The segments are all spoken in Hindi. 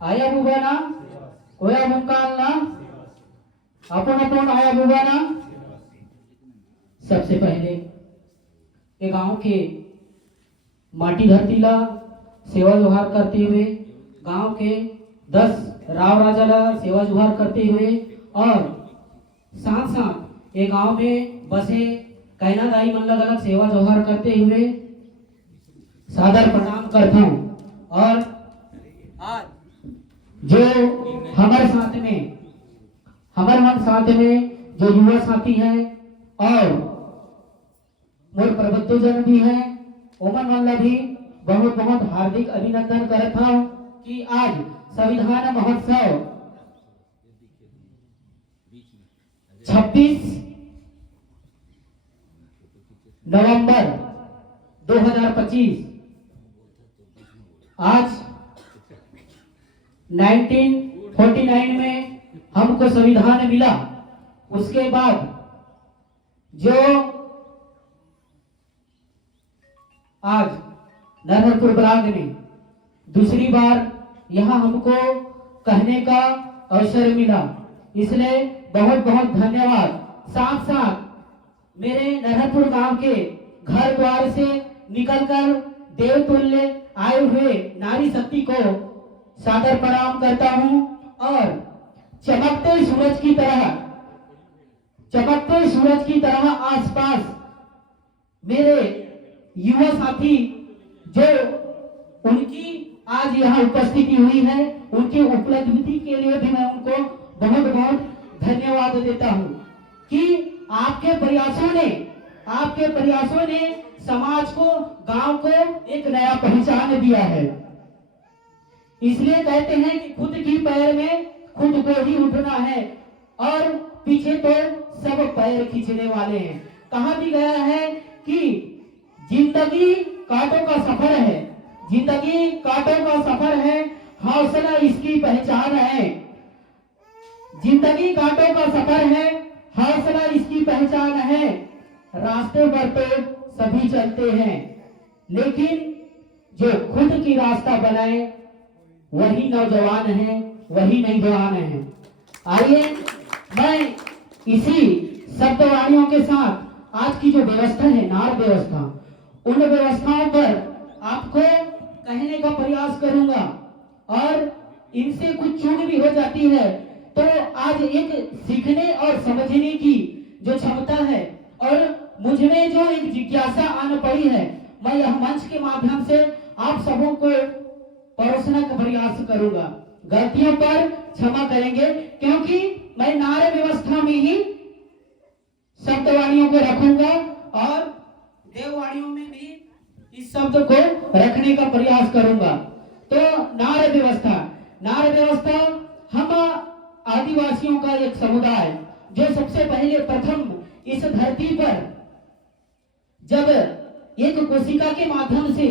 आया बुबाना कोया मुंकालना अपन आया बुबाना। सबसे पहले ये गांव के माटी धरती ला सेवा जोहार करते हुए, गांव के 10 राव राजा ला सेवा जोहार करते हुए और साथ साथ ये गांव में बसे कैना दाई मन अलग अलग सेवा जोहार करते हुए सादर प्रणाम करता हूँ। और आज जो हमारे साथ में हमारे मन साथ में जो युवा साथी हैं और मोर प्रबुद्धजन भी हैं, ओमन मन ला भी बहुत बहुत हार्दिक अभिनंदन करता हूँ कि आज संविधान महोत्सव 26 नवंबर 2025 आज 1949 में हमको संविधान मिला। उसके बाद जो आज नरहरपुर ब्लॉक में दूसरी बार यहाँ हमको कहने का अवसर मिला, इसलिए बहुत बहुत धन्यवाद। साथ साथ मेरे नरहरपुर गांव के घर द्वार से निकलकर देवतुल्य आए हुए नारी शक्ति को सादर प्रणाम करता हूँ और चमकते सूरज की तरह आसपास मेरे युवा साथी जो उनकी आज यहाँ उपस्थिति हुई है, उनकी उपलब्धि के लिए भी मैं उनको बहुत बहुत धन्यवाद देता हूँ कि आपके प्रयासों ने समाज को, गांव को एक नया पहचान दिया है। इसलिए कहते हैं कि खुद की पैर में खुद को ही उठना है और पीछे तो सब पैर खींचने वाले हैं। कहा भी गया है कि जिंदगी कांटों का सफर है, हौसला इसकी पहचान है। जिंदगी कांटों का सफर है, हौसला इसकी पहचान है। रास्ते पर तो सभी चलते हैं, लेकिन जो खुद की रास्ता बनाए वही नौजवान है, वही नई जवान है। आइए मैं इसी शब्दवाणियों के साथ आज की जो व्यवस्था है, नार व्यवस्था, उन व्यवस्थाओं पर आपको कहने का प्रयास करूंगा और इनसे कुछ चूक भी हो जाती है तो आज एक सीखने और समझने की जो क्षमता है और मुझ में जो एक जिज्ञासा आन पड़ी है, मैं यह मंच के माध्यम से आप सबों को परोसने का प्रयास करूंगा। गलतियों पर क्षमा करेंगे क्योंकि मैं नारे व्यवस्था में ही शब्दवाणियों को रखूंगा और देववाणियों में भी इस शब्द को रखने का प्रयास करूंगा। तो नारे व्यवस्था हम आदिवासियों का एक समुदाय जो सबसे पहले प्रथम इस धरती पर जब एक कोशिका के माध्यम से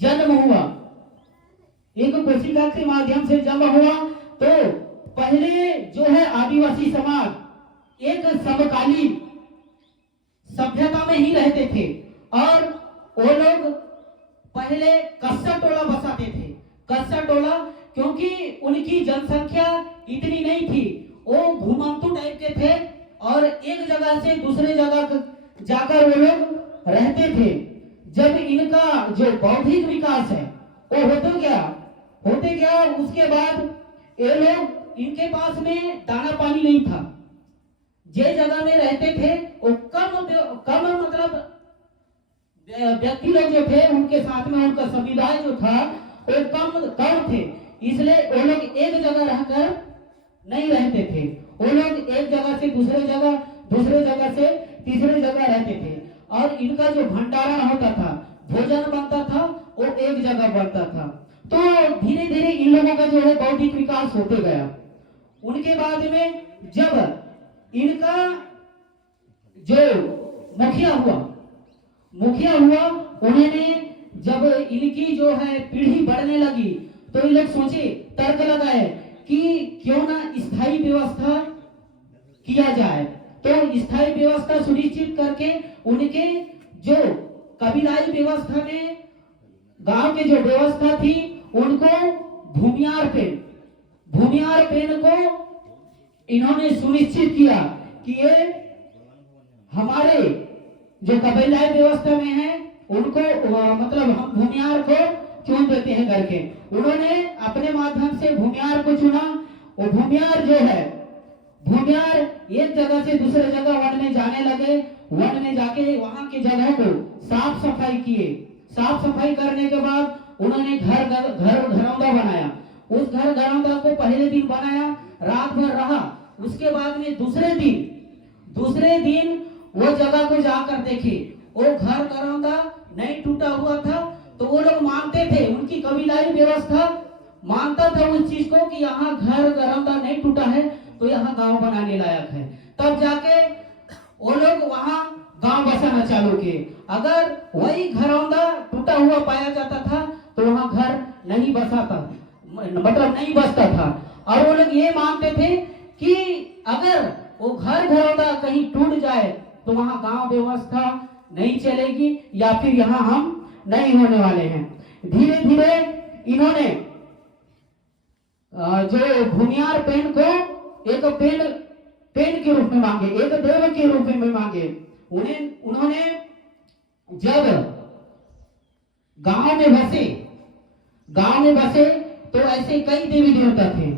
जन्म हुआ, तो पहले जो है आदिवासी समाज एक समकालीन सभ्यता में ही रहते थे और वो लोग पहले कस्सा टोला बसाते थे। कस्सा टोला क्योंकि उनकी जनसंख्या इतनी नहीं थी, वो घुमंतु टाइप के थे और एक जगह से दूसरे जगह जाकर वो लोग रहते थे। जब इनका जो बौद्धिक विकास है वो होते गया उसके बाद ये लोग, इनके पास में दाना पानी नहीं था। जे जगह में रहते थे वो कम मतलब व्यक्ति लोग जो थे, उनके साथ में उनका समुदाय जो था वो कम थे, इसलिए वो लोग एक जगह रहकर नहीं रहते थे। वो लोग एक जगह से दूसरे जगह से तीसरे जगह रहते थे और इनका जो भंडारण होता था, भोजन बनता था, वो एक जगह बनता था। तो धीरे धीरे इन लोगों का जो है बौद्धिक विकास होते गया। उनके बाद में जब इनका जो मुखिया हुआ, उन्होंने जब इनकी जो है पीढ़ी बढ़ने लगी तो ये लोग सोचे, तर्क लगाए कि क्यों ना स्थायी व्यवस्था किया जाए। तो स्थायी व्यवस्था सुनिश्चित करके उनके जो कबीलाई व्यवस्था में गांव के जो व्यवस्था थी उनको भूमियार पे भूमिहार पेन को इन्होंने सुनिश्चित किया कि ये हमारे जो कबीलाई व्यवस्था में है उनको मतलब हम भूमिहार को चुन देते हैं करके उन्होंने अपने माध्यम से भूमिहार को चुना। और भूमिहार जो है, भूमिहार एक जगह से दूसरे जगह वन में जाने लगे। वन में जाके वहां की जगह को साफ सफाई किए। साफ सफाई करने के बाद उन्होंने घर घरौंदा बनाया। उस घर घरौंदा को पहले दिन बनाया, रात भर रहा। उसके बाद में दूसरे दिन वो जगह को जाकर देखे, वो घर घरौंदा नहीं टूटा हुआ था। तो वो लोग मानते थे, उनकी कबीलाई व्यवस्था मानता था उस चीज को कि यहाँ घर घरौंदा नहीं टूटा है तो यहाँ गांव बनाने लायक है। तब जाके वो लोग वहां गांव बसाना चालू किए। अगर वही घरौंदा टूटा हुआ पाया जाता था तो वहां घर नहीं बसाता, मतलब नहीं बसता था। और वो लोग ये मानते थे कि अगर वो घर घरौंदा कहीं टूट जाए तो वहां गांव व्यवस्था नहीं चलेगी या फिर यहाँ हम नहीं होने वाले हैं। धीरे धीरे इन्होंने जो भूमिहार पेन को एक पेन के रूप में मांगे, एक देव के रूप में मांगे। उन्होंने जब गांव में बसे तो ऐसे कई देवी देवता थे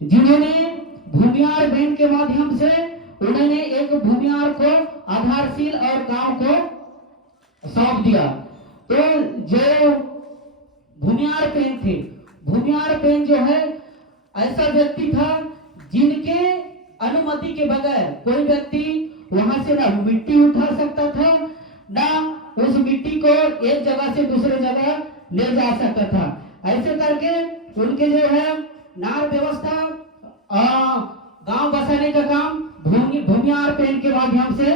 जिन्होंने भूमिहार पेन के माध्यम से उन्होंने एक भूमिहार को आधारशील और गांव को सौंप दिया। तो जो भूमिहार पेन थे, भूमिहार पेन जो है ऐसा व्यक्ति था जिनके अनुमति के बगैर कोई व्यक्ति वहां से ना मिट्टी उठा सकता था, ना उस मिट्टी को एक जगह से दूसरे जगह ले जा सकता था। ऐसे करके उनके जो है नार व्यवस्था गांव बसाने का काम भूमिहार पेन के माध्यम से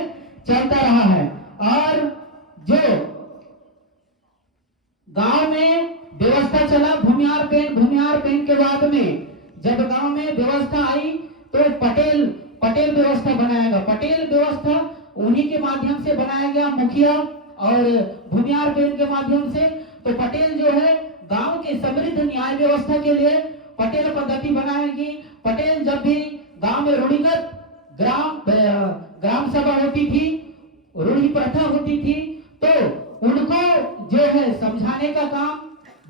चलता रहा है। और जो गांव में व्यवस्था चला भूमिहार पेन के बाद में जब गांव में व्यवस्था आई तो पटेल व्यवस्था बनाया गया। पटेल व्यवस्था उन्हीं के माध्यम से बनाया गया, मुखिया और भूमिहार पेन के माध्यम से। तो पटेल जो है गांव के समृद्ध न्याय व्यवस्था के लिए पटेल पद्धति बनाएगी। पटेल जब भी गांव में रूढ़िगत ग्राम सभा होती थी, रूढ़ी प्रथा होती थी, तो उनको जो है समझाने का काम,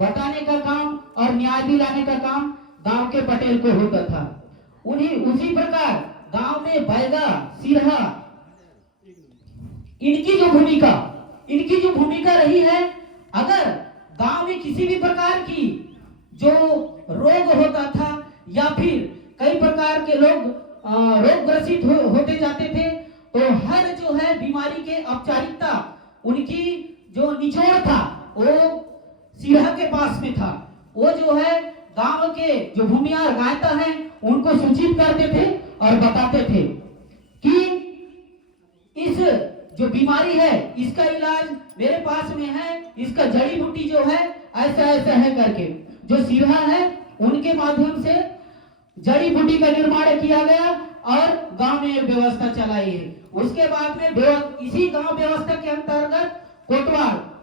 बताने का काम और न्याय दिलाने का काम गांव के पटेल को होता था। उसी प्रकार गांव में बैगा, सिरहा, इनकी जो भूमिका रही है। अगर गांव में किसी भी प्रकार की जो रोग होता था या फिर कई प्रकार के लोग रोग ग्रसित होते जाते थे तो हर जो है बीमारी के औपचारिकता उनकी जो निचोड़ था वो सिरहा के पास में था। वो जो है गांव के जो भूमिहार गायता है उनको सूचित करते थे और बताते थे कि इस जो बीमारी है इसका इलाज मेरे पास में है, इसका जड़ी बूटी जो है ऐसा है करके। जो सिरहा है उनके माध्यम से जड़ी बूटी का निर्माण किया गया और गांव में व्यवस्था चलाई है। उसके बाद में इसी गांव व्यवस्था के अंतर्गत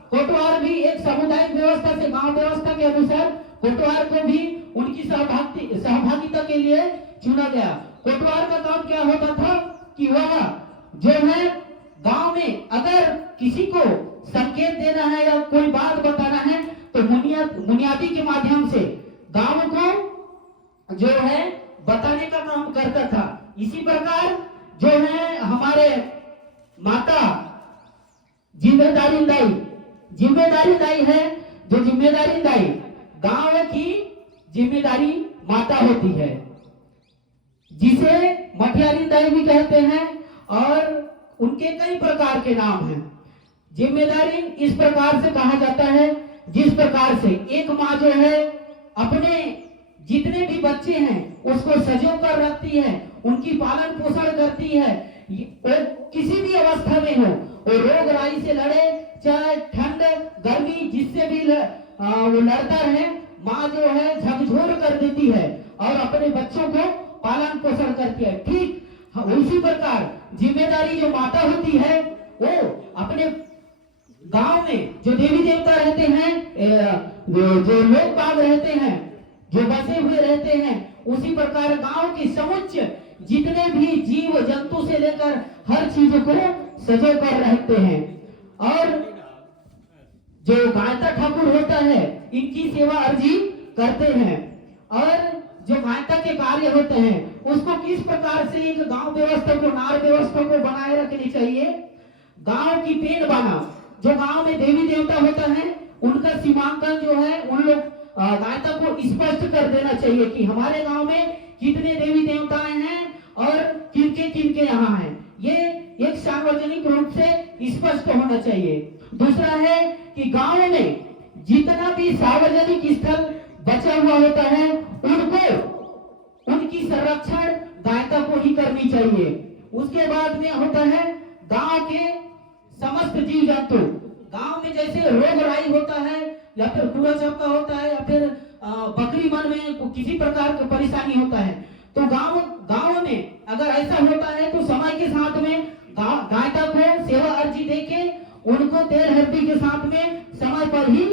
कोटवार भी एक सामुदायिक व्यवस्था से गांव व्यवस्था के अनुसार कोटवार को भी उनकी सहभागिता के लिए चुना गया। कोटवार का काम क्या होता था कि वह जो है गांव में अगर किसी को संकेत देना है या कोई बात बताना है तो मुनियादी के माध्यम से गांव को जो है बताने का काम करता था। इसी प्रकार जो है हमारे माता जिम्मेदारी दाई है। जो जिम्मेदारी दाई गांव की जिम्मेदारी माता होती है, जिसे मठियारी दाई भी कहते हैं और उनके कई प्रकार के नाम हैं। जिम्मेदारी इस प्रकार से कहा जाता है जिस प्रकार से एक माँ जो है अपने जितने भी बच्चे हैं उसको सजो कर रखती है, उनकी पालन पोषण करती है। वो किसी भी अवस्था में हो, वो रोग राई से लड़े, चाहे ठंड गर्मी जिससे भी वो लड़ता रहे, माँ जो है झकझोर कर देती है और अपने बच्चों को पालन पोषण करती है। ठीक उसी प्रकार जिम्मेदारी जो माता होती है वो अपने गांव में जो देवी देवता रहते हैं, जो लोग बाग रहते हैं, जो बसे हुए रहते हैं, उसी प्रकार गांव के समुच्चय जितने भी जीव जंतु से लेकर हर चीज को सजो कर रहते हैं। और जो गायता ठाकुर होता है, इनकी सेवा अर्जी करते हैं। और जो गायता के कार्य होते हैं, उसको किस प्रकार से एक गांव व्यवस्था को, नार व्यवस्था को बनाए रखनी चाहिए। गांव की पेन बाना, जो गांव में देवी देवता होता है, उनका सीमांकन जो है उन लोग गायता को स्पष्ट कर देना चाहिए कि हमारे गांव में कितने देवी देवताएं हैं और किनके यहाँ हैं। ये एक सार्वजनिक रूप से स्पष्ट होना चाहिए। दूसरा है कि गांव में जितना भी सार्वजनिक स्थल बचा हुआ होता है, उनकी संरक्षण गायता को ही करनी चाहिए। उसके बाद में होता है गांव के समस्त जीव जंतु। गांव में जैसे रोग राई होता है, या फिर कूड़ा चपका होता है, या फिर बकरी मन में किसी प्रकार की परेशानी होता है, तो गांव में अगर ऐसा होता है तो समय के साथ में गायता को सेवा अर्जी देके उनको देर हड्डी के साथ में समय पर ही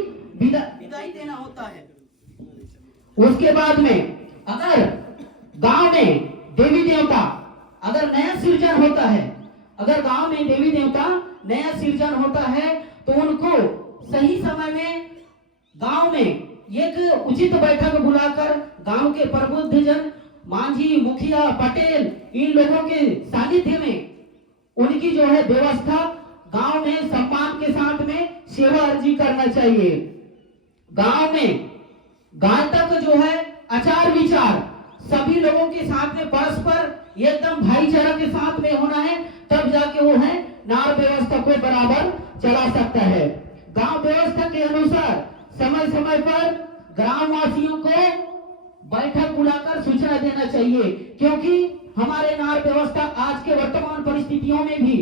विदाई देना होता है। उसके बाद में अगर गांव में देवी देवता अगर नया सृजन होता है, अगर गांव में देवी देवता नया सृजन होता है, तो उनको सही समय में गांव में एक उचित बैठक बुलाकर गांव के प्रबुद्ध जन, मांझी, मुखिया, पटेल, इन लोगों के सानिध्य में उनकी जो है व्यवस्था गांव में सम्मान के साथ में सेवा अर्जी करना चाहिए। गांव में गायता का जो है आचार विचार सभी लोगों के साथ में परस्पर एकदम भाईचारा के साथ में होना है, तब जाके वो है नार व्यवस्था को बराबर चला सकता है। गांव व्यवस्था के अनुसार समय समय पर ग्रामवासियों को बैठक बुलाकर सूचना देना चाहिए, क्योंकि हमारे नार व्यवस्था आज के वर्तमान परिस्थितियों में भी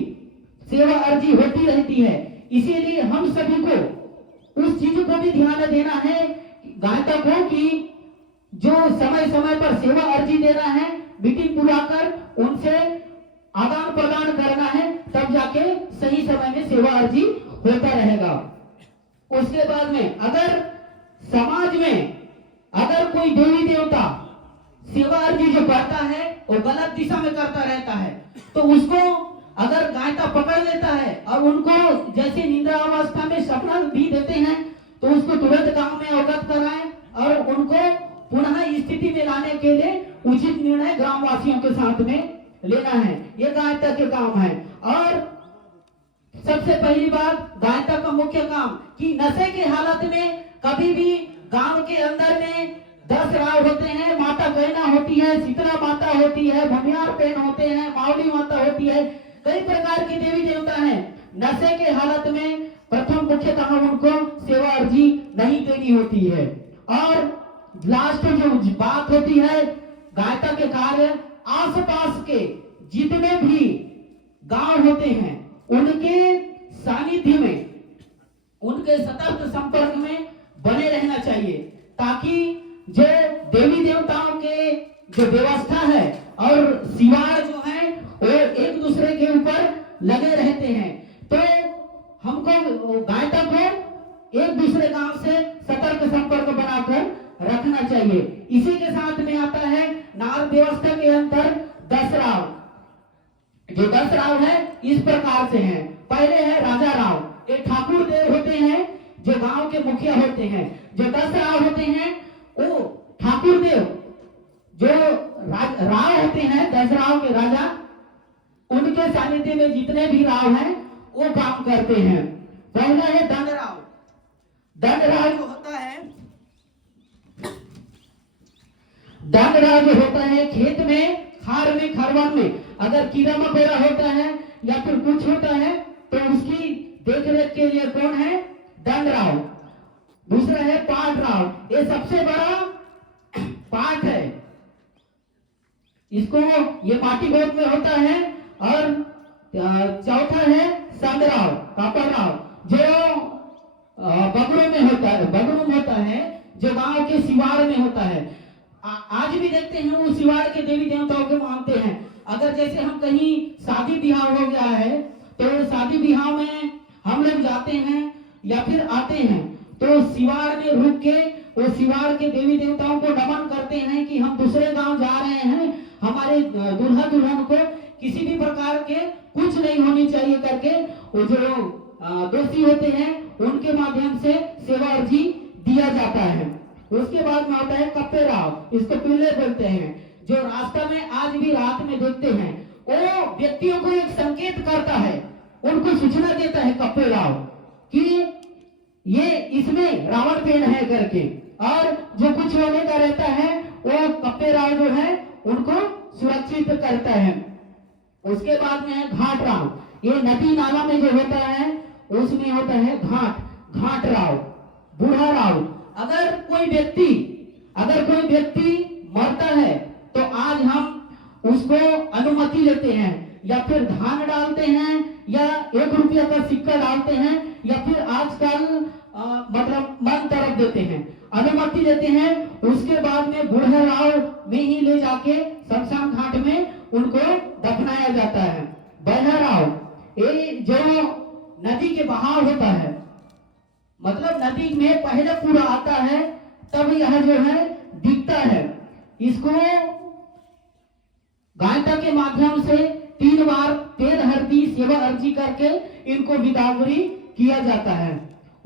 सेवा अर्जी होती रहती है। इसीलिए हम सभी को उस चीज को भी ध्यान देना है गायता को कि जो समय समय पर सेवा अर्जी देना है, मीटिंग बुलाकर उनसे आदान प्रदान करना है, तब जाके सही समय में सेवा अर्जी होता रहेगा। उसके बाद में अगर समाज में अगर कोई देवी देवता सेवा अर्जी जो करता है वो गलत दिशा में करता रहता है, तो उसको अगर गायता पकड़ लेता है और उनको जैसे निद्रा अवस्था में सपना भी देते हैं, तो उसको तुरंत गांव में अवगत कराएं और उनको पुनः स्थिति में लाने के लिए उचित निर्णय ग्रामवासियों के साथ में लेना है। ये गायता के काम है। और सबसे पहली बात, गायता का मुख्य काम कि नशे के हालत में कभी भी गांव के अंदर में 10 राव होते हैं, माता गैना होती है, शीतला माता होती है, भमियार पेन होते हैं, मावली माता होती है, कई प्रकार की देवी देवता हैं। नशे के हालत में प्रथम मुख्यतः उनको सेवा अर्जी नहीं देनी होती है। और लास्ट जो बात होती है गायता के कार्य, आसपास के जितने भी गांव होते हैं उनके सानिध्य में, उनके सतर्क संपर्क में बने रहना चाहिए, ताकि जो देवी देवताओं के जो व्यवस्था है और शिवाड़ जो है वो एक दूसरे के ऊपर लगे रहते हैं। तो हमको गायता को एक दूसरे गांव से सतर्क संपर्क बनाकर रखना चाहिए। इसी के साथ में आता है नार व्यवस्था के अंदर 10 राव। जो 10 राव है इस प्रकार से हैं। पहले है राजा राव, ये ठाकुर देव होते हैं जो गांव के मुखिया होते हैं। जो 10 राव होते हैं वो ठाकुर देव जो राव होते हैं, 10 राव के राजा, उनके सानिध्य में जितने भी राव हैं वो काम करते हैं। पहला है दंड राव। दंड राव जो होता है, दंड राव जो होता है खेत में, खार में, खरवन में अगर कीड़ा मकोड़ा होता है या फिर कुछ होता है तो उसकी देखरेख के लिए कौन है? दंड राव। दूसरा है पाट राव, ये सबसे बड़ा पाट है, इसको ये माटी गोद में होता है। और चौथा है संद राव, कापर राव, जो बगड़ों में होता है, बगड़ों में होता है, जो गांव के शिवाड़ में होता है। आज भी देखते हैं वो शिवाड़ के देवी देवताओं को मानते हैं। अगर जैसे हम कहीं शादी ब्याह हो गया है तो शादी ब्याह में हम लोग जाते हैं या फिर आते हैं तो शिवाड़ में रुक के तो शिवार के देवी देवताओं को नमन करते हैं कि हम दूसरे गांव जा रहे हैं, हमारे दूल्हा दुल्हन को किसी भी प्रकार के कुछ नहीं होनी चाहिए करके वो जो दोषी होते हैं उनके माध्यम से सेवा अर्जी दिया जाता है। उसके बाद में आता है कप्पे राव, इसको पीले बोलते हैं, जो रास्ता में आज भी रात में देखते हैं। वो व्यक्तियों को एक संकेत करता है, उनको सूचना देता है कप्पे राव कि ये इसमें रावण पेन है करके, और जो कुछ होने का रहता है वो कप्पे राव जो है उनको सुरक्षित करता है। उसके बाद में है घाट राव, ये नदी नाला में जो होता है उसमें होता है घाट राव, बूढ़ा राव। अगर कोई व्यक्ति मरता है तो आज हम उसको अनुमति लेते हैं, या फिर धान डालते हैं, या 1 रुपया का सिक्का डालते हैं, या फिर आजकल मतलब मन तरफ देते हैं, अनुमति लेते हैं। उसके बाद में बूढ़ा राव में ही ले जाके शमशान घाट में उनको दफनाया जाता है। बहना राव, ये जो नदी के बहाव होता है, मतलब नदी में पहले पूरा आता है तब यह जो है दिखता है। इसको गायता के माध्यम से 3 बार तेल हरदी सेवा अर्जी करके इनको विदागुरी किया जाता है।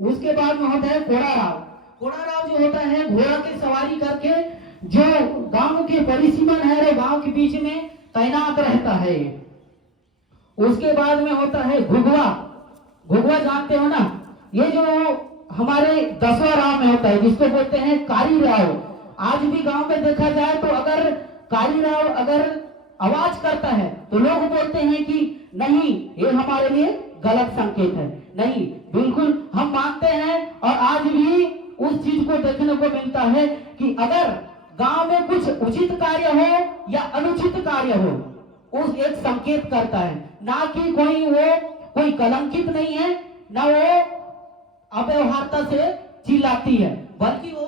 उसके बाद में होता है घोड़ा राव। घोड़ा राव जो होता है घोड़ा की सवारी करके जो गांव के परिसीमन है वो गांव के बीच में तैनात रहता है। उसके बाद में होता है घुघवा। घुघवा जानते हो ना, ये जो हमारे 10वां राव में होता है जिसको बोलते हैं कारी राव। आज भी गांव में देखा जाए तो अगर कारी राव अगर आवाज करता है तो लोग बोलते हैं कि नहीं, ये हमारे लिए गलत संकेत है। नहीं, बिल्कुल हम मानते हैं और आज भी उस चीज को देखने को मिलता है कि अगर गांव में कुछ उचित कार्य हो या अनुचित कार्य हो, उस एक संकेत करता है। ना कि कोई कलंकित नहीं है, ना वो अव्यवहारता से चिल्लाती है, बल्कि वो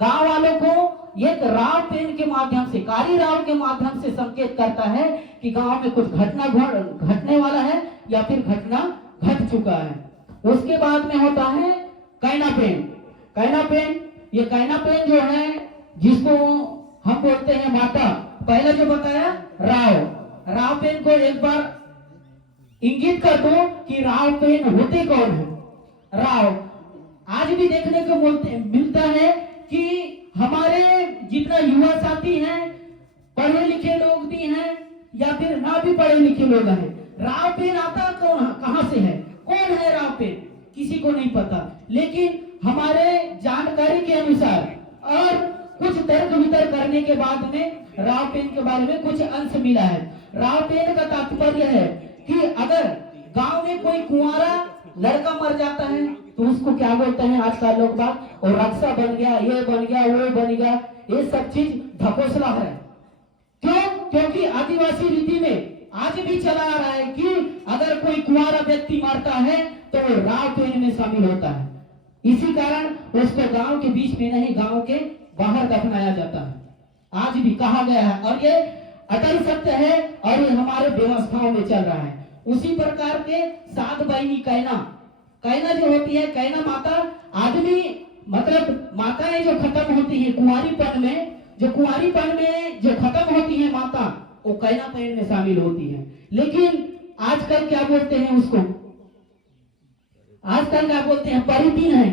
गांव वालों को एक राव पेन के माध्यम से, कारी राव के माध्यम से संकेत करता है कि गांव में कुछ घटना घटने वाला है या फिर घटना घट चुका है। उसके बाद में होता है कैना पेन। कैना पेन, ये कैना पेन जो है जिसको हम बोलते हैं माता, पहले जो बताया राव पेन को एक बार इंगित कर दो कि राव पेन होते कौन है। राव आज भी देखने को मिलता है कि हमारे जितना युवा साथी हैं, पढ़े लिखे लोग भी हैं या फिर ना भी पढ़े लिखे लोग हैं, राव पेन आता कहां से है, कौन है राव पेन, किसी को नहीं पता। लेकिन हमारे जानकारी के अनुसार और कुछ तर्क वितर्क करने के बाद में राव पेन के बारे में कुछ अंश मिला है। राव पेन का तात्पर्य है कि अगर गांव में कोई कुंवारा लड़का मर जाता है तो उसको क्या बोलते हैं आजकल लोग बात, और रक्षा बन गया, ये बन गया, वो बन गया, ये सब चीज ढकोसला है। क्यों? क्योंकि आदिवासी रीति में आज भी चला आ रहा है कि अगर कोई कुंवारा व्यक्ति मरता है तो वो राव पेन में शामिल होता है। इसी कारण उसको गांव के बीच में नहीं, गांव के बाहर दफनाया जाता है। आज भी कहा गया है और ये अटल सत्य है और ये हमारे व्यवस्थाओं में चल रहा है। उसी प्रकार के सात बहनी कैना जो होती है, कैना माता आदमी मतलब माताएं जो खत्म होती है कुंवारीपन में, जो खत्म होती है माता, वो कैना पेन में शामिल होती है। लेकिन आजकल क्या बोलते हैं उसको, आजकल क्या बोलते हैं, परितीन है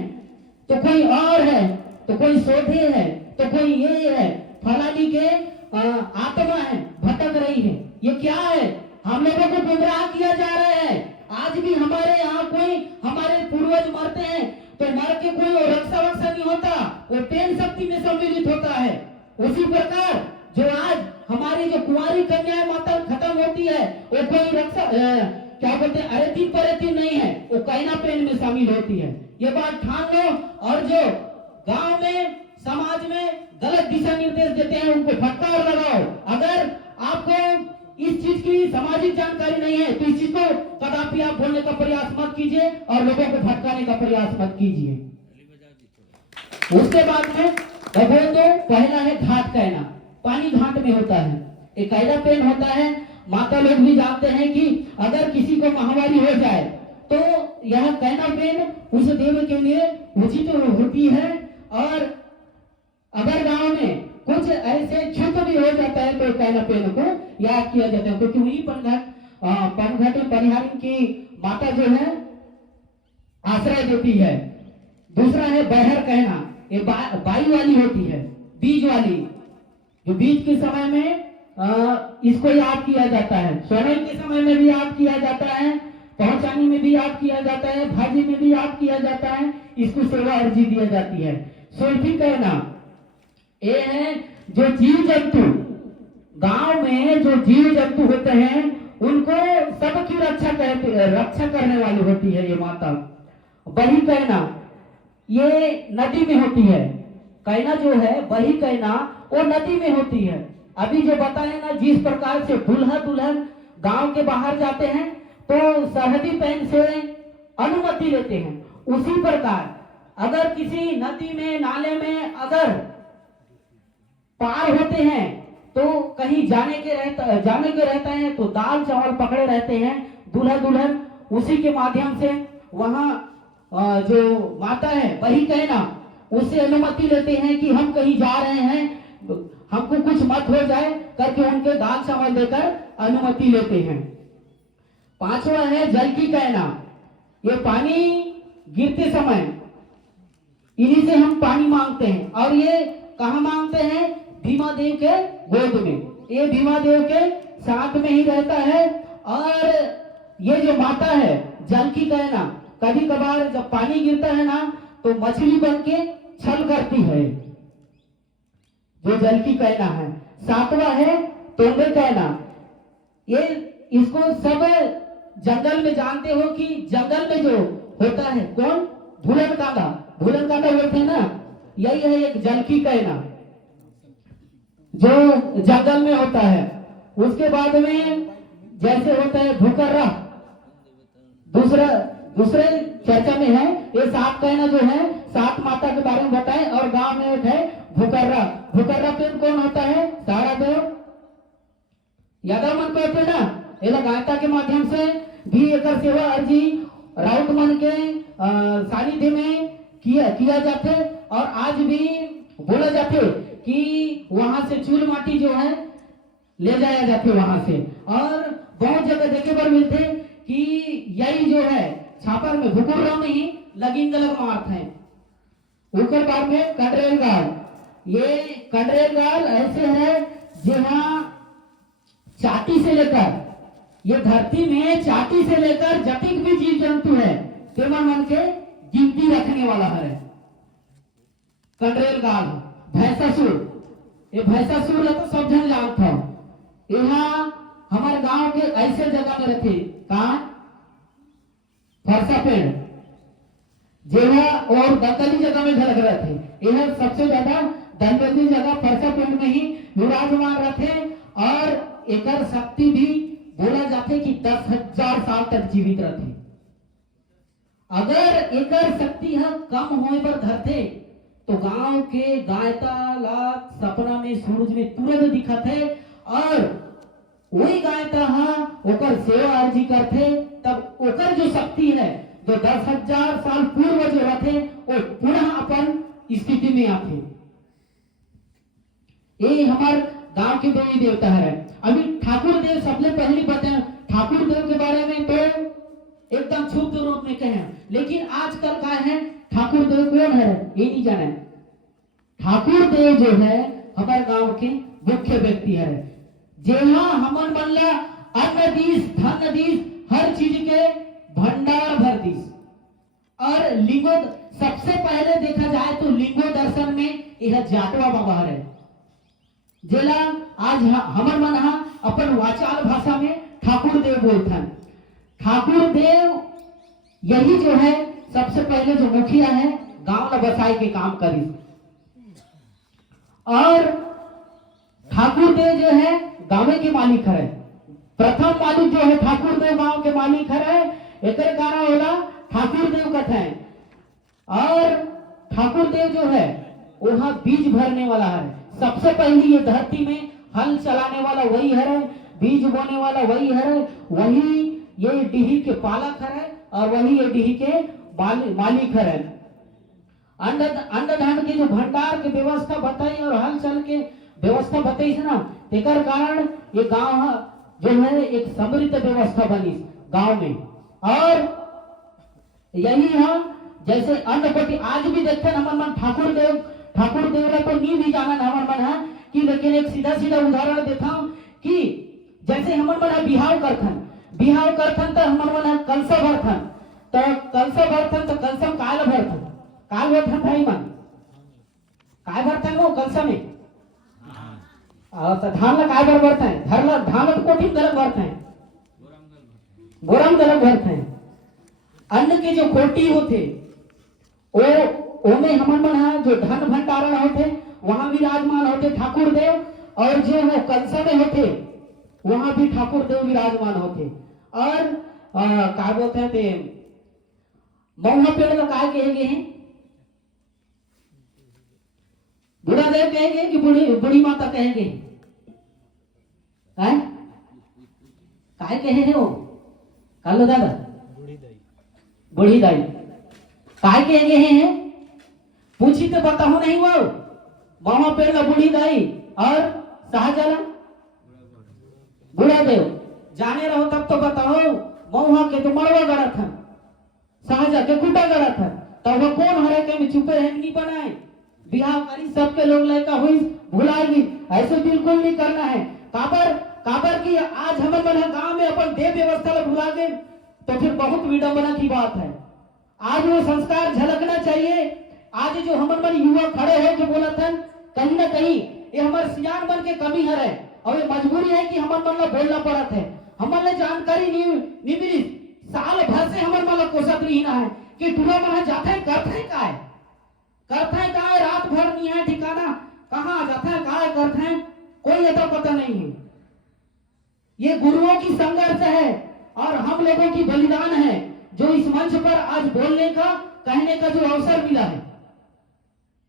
तो कोई और है, तो कोई सोधे है, तो कोई ये है, फलानी के आत्मा है, भटक रही है। ये क्या है? हम लोगों को गुमराह किया जा रहा है। आज भी हमारे यहाँ कोई हमारे पूर्वज मरते हैं तो मर के कोई रक्षा वक्षा नहीं होता, वो पेन शक्ति में सम्मिलित होता है। उसी प्रकार जो आज हमारी जो कुंवारी कन्या माता खत्म होती है, वो कोई रक्षा क्या बोलते हैं, अरेतीन परेतीन नहीं है, वो कैना पेन में शामिल होती है। ये बात ठान लो। और जो गांव में समाज में गलत दिशा निर्देश देते हैं उनको फटकार लगाओ। अगर आपको इस चीज की सामाजिक जानकारी नहीं है तो इस चीज को कदापि आप बोलने का प्रयास मत कीजिए और लोगों को भटकाने का प्रयास मत कीजिए। उसके बाद में बोल दो, पहला है घाट कैना, पानी घाट में होता है, एक कैना पेन होता है। माता लोग भी जानते हैं कि अगर किसी को महामारी हो जाए तो यह कैना पेन उस देव के लिए उचित होती है और अगर गांव में कुछ ऐसे क्षुद्र भी हो जाता है तो कहना पेड़ को याद किया जाता है, क्योंकि वही पनघट परिहारी की माता जो है आश्रय देती है। दूसरा है बहर कहना, ये बाई वाली होती है, बीज वाली, जो बीज के समय में इसको याद किया जाता है, सोनल के समय में भी याद किया जाता है, पहुंचानी में भी याद किया जाता है, भाजी में भी याद किया जाता है, इसको सेवा अर्जी दी जाती है। सुल्फी कहना ये है जो जीव जंतु, गांव में जो जीव जंतु होते हैं उनको सबकी रक्षा करने वाली होती है ये माता। बही कहना ये नदी में होती है, कहना जो है बही कहना वो नदी में होती है। अभी जो बताए ना, जिस प्रकार से दूल्हा दुल्हन गांव के बाहर जाते हैं तो सरहदी पैन से अनुमति लेते हैं, उसी प्रकार अगर किसी नदी में नाले में अगर पार होते हैं तो कहीं जाने के रहता है तो दाल चावल पकड़े रहते हैं दूल्हा दुल्हन, उसी के माध्यम से वहां जो माता है वही कहना उससे अनुमति लेते हैं कि हम कहीं जा रहे हैं, हमको कुछ मत हो जाए करके उनके दाल चावल देकर अनुमति लेते हैं। पांचवा है जल की कहना, ये पानी गिरते समय इन्हीं से हम पानी मांगते हैं, और ये कहाँ मांगते हैं? भीमा देव के गोद में, ये भीमा देव के साथ में ही रहता है। और ये जो माता है जल की कहना, कभी कभार जब पानी गिरता है ना तो मछली बन के छल करती है, जो जल की कहना है। सातवां है तोड़े कहना, ये इसको सब जंगल में जानते हो कि जंगल में जो होता है कौन? भूलन कांदा बोलते हैं ना, यही है एक जल की कहना जो जंगल में होता है। उसके बाद में जैसे होता है भूकर्रा, दूसरे चर्चा में है, ये सात कहना जो है सात माता के बारे में बताए। और गांव में एक है भूकर्रा पेड़ कौन होता है? तारा देव यादव मन कहते ना, ये गायता के माध्यम से भी एक सेवा अर्जी राउत मन के सानिध्य में किया जाते, और आज भी बोला जाते कि वहां से चूल माटी जो है ले जाया जाते वहां से। और बहुत जगह देखे पर मिलते कि यही जो है छापर में भुकुर्रा में ही लगिन गलग मारते हैं। ऊपर बाद में कटरेल गाल, ये कटरेल गाल ऐसे है जहां चाटी से लेकर, ये धरती में चाटी से लेकर जतिक भी जीव जंतु है तेमन मन के गिनती रखने वाला है। कंडरेल गाल भैंसासुर, ये भैंसासुर है तो सब जन जानता हो। यहाँ हमारे गांव के ऐसे जगह में रहते कहा फरसा पेड़ जेहा और दलदली जगह में झलक रहे थे, यह सबसे ज्यादा दलदली जगह फरसा पेड़ में ही विराजमान रहते। और एकर शक्ति भी बोला जाते कि 10,000 साल तक जीवित रहते। अगर एकर शक्ति कम होने पर धरते तो गांव के गायता ला सपना में सूरज में तुरंत दिखत है, और वही गायता ओकर सेवा अर्जी करते, तब ओकर जो शक्ति है जो 10,000 साल पूर्व जो रहते वो पुनः अपन स्थिति में आते। ये हमारे गांव के देवी देवता है। अभी ठाकुर देव सबसे पहले बताया, ठाकुर देव के बारे में तो एकदम क्षुद्र रूप में कहे, लेकिन आजकल का है ठाकुर देव कौन है ये नहीं जाने। ठाकुर देव जो है हमारे गांव के मुख्य व्यक्ति है, जेहा हमन बल्ला अन्न दीस धन दीस हर चीज के भंडार भर दीस। और लिंगो सबसे पहले देखा जाए तो लिंगो दर्शन में यह जाटवा बाबा है, जेला आज हमन मन अपन वाचाल भाषा में ठाकुर देव बोलते हैं। ठाकुर देव यही जो है सबसे पहले जो मुखिया है गांव में बसाई के काम करी। और ठाकुर देव जो है गांव के मालिक है, प्रथम मालिक जो है ठाकुर देव गांव के मालिक है, एक कारण होला ठाकुर देव कथा है। और ठाकुर देव जो है वहां बीज भरने वाला है, सबसे पहले ये धरती में हल चलाने वाला वही है, बीज बोने वाला वही है, वही ये डीही के पालक है और वही ये डीही के मालिक है। अन्न अन्न धान के जो भंडार के व्यवस्था बताई और हलचल के व्यवस्था बताई से ना, तेकर कारण ये गांव जो है एक समृद्ध व्यवस्था बनी गांव में। और यही है जैसे अन्नपट्टी आज भी देखते हमार मन ठाकुर देव ला तो नहीं भी जाना हमार मन है कि, लेकिन एक सीधा सीधा उदाहरण देता हूं कि जैसे हमार मन है बिहाव करथन तो हमार मन है कलसा भरथन, तो कलसा भरथन तो कलसा में काल भरथन, काल भरथन भाई मन काय भरथन वो कलसा में तो धान ला काय भरता है, धरला धान तो कोठी गलत भरता है, बोराम गलत भरता है। अन्न के जो कोटी होते ओमे हमन मन है जो धन भंडारण होते वहां विराजमान होते ठाकुर देव, और जो वो कलसा में होते वहां भी ठाकुर देव विराजमान होते। और क्या बोलते हैं महुआ पेड़ का काय कहेंगे हैं, बूढ़ा देव कहेंगे कि बूढ़ी माता कहेंगे, काय कहे हैं वो कालो दादा बूढ़ी दाई काय कहेंगे हैं, पूछी तो बताओ नहीं वो महुआ पेड़ का बूढ़ी दाई और शाहजला बूढ़ा देव जाने रहो तब तो बताओ, महुआ के तो मरवा गड़ा था, शाहजा के कुटा गड़ा था, तब वो कौन हरे के में चुपे रहे नहीं बनाए, बिहार करी सबके लोग लड़का हुई भुलाएगी, ऐसे बिल्कुल नहीं करना है। काबर की आज हमारे मन गांव में अपन देव व्यवस्था ला भुला गए तो फिर बहुत विडंबना की बात है। आज वो संस्कार झलकना चाहिए। आज जो हमारे मन युवा खड़े हैं जो बोला था कहीं ना कहीं ये हमारे सियान बन के कमी है और ये मजबूरी है कि हमारे मन ला बोलना पड़ा था, हमारे जानकारी नहीं मिली, साल भर से हमारे मन ला कोसत रही ना है कि टूरा मन जाते हैं करते हैं काय रात भर नहीं है ठिकाना, कहाँ जाते हैं काय करते हैं कोई अता पता नहीं है। ये गुरुओं की संघर्ष है और हम लोगों की बलिदान है जो इस मंच पर आज बोलने का कहने का जो अवसर मिला है।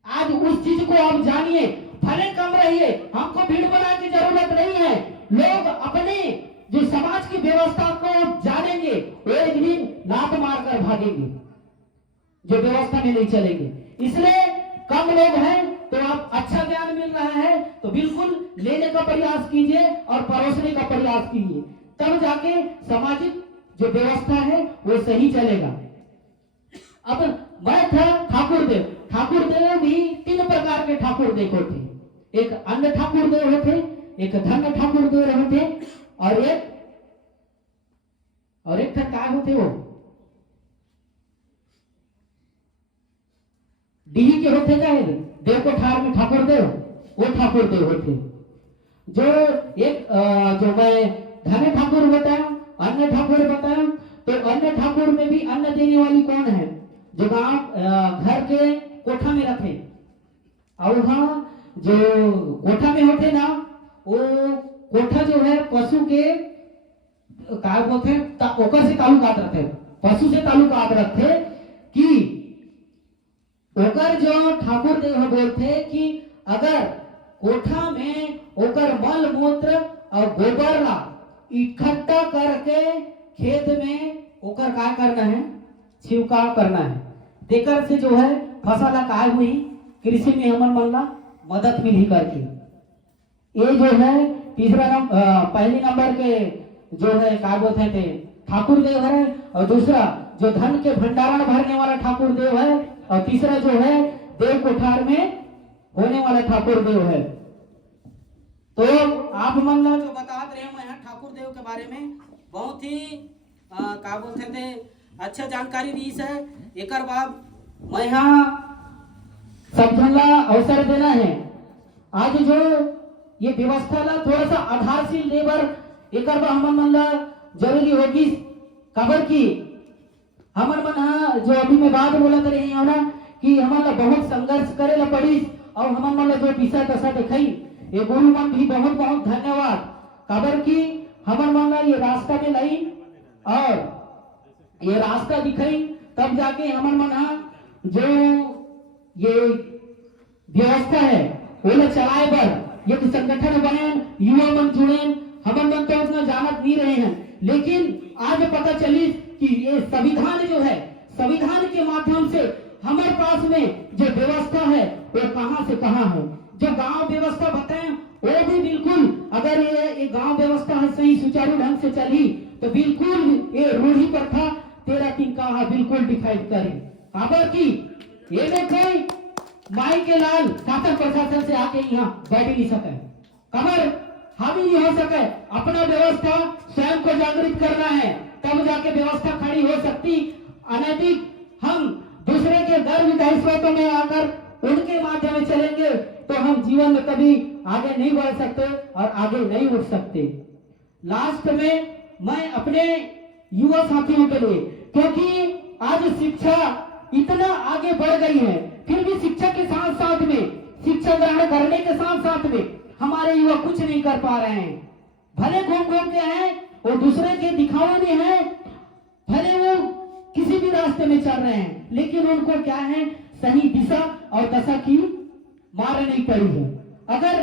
आज उस चीज को आप जानिए, भले कम रहिए, हमको भीड़ बनाने की जरूरत नहीं है। लोग अपने जो समाज की व्यवस्था को जानेंगे वो एक दिन लात मारकर भागेंगे, जो व्यवस्था में नहीं चलेंगे। इसलिए कम लोग हैं तो आप अच्छा ज्ञान मिल रहा है तो बिल्कुल लेने का प्रयास कीजिए और परोसने का प्रयास कीजिए, तब जाके सामाजिक जो व्यवस्था है वो सही चलेगा। अब मैं था ठाकुर देव भी तीन प्रकार के ठाकुर देव होते, एक अन्न ठाकुर देव होते, एक धन ठाकुर देव होते और एक क्या होते वो डीही के होते क्या देव को ठार में ठाकुर देव, वो ठाकुर देव होते। जो एक जो मैं धन ठाकुर बताया, अन्न ठाकुर बताया, तो अन्न ठाकुर में भी अन्न देने वाली कौन है, जो गांव घर के कोठा में रखे और वहाँ जो कोठा में होते ना वो कोठा जो है पशु के क्या बोलते हैं ओकर से ताल्लुकात रखते, पशु से ताल्लुकात रखते कि ओकर जो ठाकुर देव बोलते कि अगर कोठा में ओकर मल मूत्र और गोबर ला इकट्ठा करके खेत में ओकर क्या करना है, छिड़काव करना है, देकर से जो है फसल काय हुई कृषि में हमन मन ला मदद मिली करके। ये जो है तीसरा पहली नंबर के जो है क्या बोलते थे ठाकुर देव है, और दूसरा जो धन के भंडारण भरने वाला ठाकुर देव है, और तीसरा जो है देव कोठार में होने वाला ठाकुर देव है। तो आप मन ला जो बता रहे हैं मैं ठाकुर देव के बारे में बहुत ही क्या बोलते थे अच्छा जानकारी दी है। एक बाद मैं यहाँ सब जन ला अवसर देना है। आज जो ये व्यवस्था ला थोड़ा सा आधारशील लेबर एक हमन मन ला जरूरी होगी, खबर की हमन मन जो अभी मैं बात बोलत रही हूँ ना कि हमन ला बहुत संघर्ष करे ला पड़ी और हमन मन ला जो पिसा तसा दिखाई ये गुरु मन भी बहुत बहुत धन्यवाद। खबर की हमन मन ला ये रास्ता में लाई और ये रास्ता दिखाई, तब जाके हमन मन जो ये व्यवस्था है वो चलाए बर एक संगठन बने, युवा मन जुड़े। हमन मन तो उतना जानत नहीं रहे हैं, लेकिन आज पता चली कि ये संविधान जो है संविधान के माध्यम से हमारे पास में जो व्यवस्था है वो कहाँ से कहाँ है। जो गांव व्यवस्था बताएं वो भी बिल्कुल, अगर ये गांव व्यवस्था है सही सुचारू ढंग से चली तो बिल्कुल ये रूढ़ी प्रथा 13 तिनका बिल्कुल डिफाइड करे। खबर की ये में कोई माई के लाल शासन प्रशासन से आके यहाँ बैठ नहीं सके, खबर हावी नहीं हो सके। अपना व्यवस्था स्वयं को जागृत करना है, तब जाके व्यवस्था खड़ी हो सकती। अनैतिक हम दूसरे के गर्भ दायित्व में आकर उनके माध्यम से चलेंगे तो हम जीवन में कभी आगे नहीं बढ़ सकते और आगे नहीं उठ सकते। लास्ट में मैं अपने युवा साथियों के लिए, क्योंकि आज शिक्षा इतना आगे बढ़ गई है, फिर भी शिक्षा के साथ साथ में, शिक्षा ग्रहण करने के साथ साथ में हमारे युवा कुछ नहीं कर पा रहे हैं। भले घूम घूम के हैं, वो दूसरे के दिखावे में है, भले वो किसी भी रास्ते में चल रहे हैं, लेकिन उनको क्या है, सही दिशा और दशा की मार नहीं पड़ी है। अगर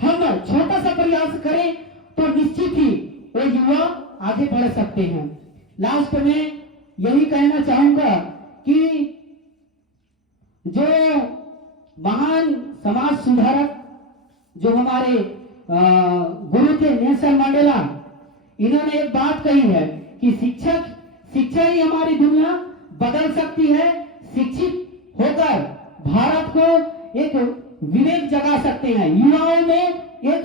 हम छोटा सा प्रयास करें तो निश्चित ही वो युवा आगे बढ़ सकते हैं। लास्ट में यही कहना चाहूंगा कि जो महान समाज सुधारक जो हमारे गुरु थे नेल्सन मंडेला, इन्होंने एक बात कही है कि शिक्षा ही हमारी दुनिया बदल सकती है। शिक्षित होकर भारत को एक विवेक जगा सकते हैं, युवाओं में एक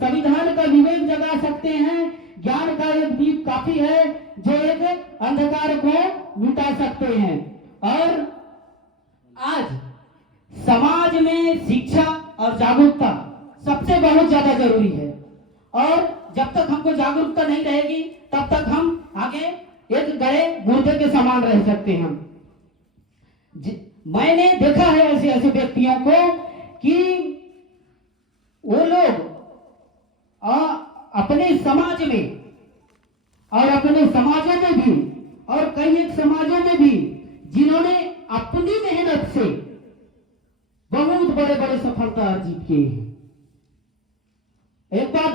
संविधान का विवेक जगा सकते हैं। ज्ञान का एक दीप काफी है जो एक अंधकार को मिटा सकते हैं। और आज समाज में शिक्षा और जागरूकता सबसे बहुत ज्यादा जरूरी है, और जब तक हमको जागरूकता नहीं रहेगी तब तक हम आगे एक गड़े मुर्दे के समान रह सकते हैं। मैंने देखा है ऐसे ऐसे व्यक्तियों को कि वो लोग अपने समाज में और अपने समाजों में भी और कई एक समाजों में भी जिन्होंने अपनी मेहनत से बहुत बड़े बड़े सफलता अर्जित की है। एक बात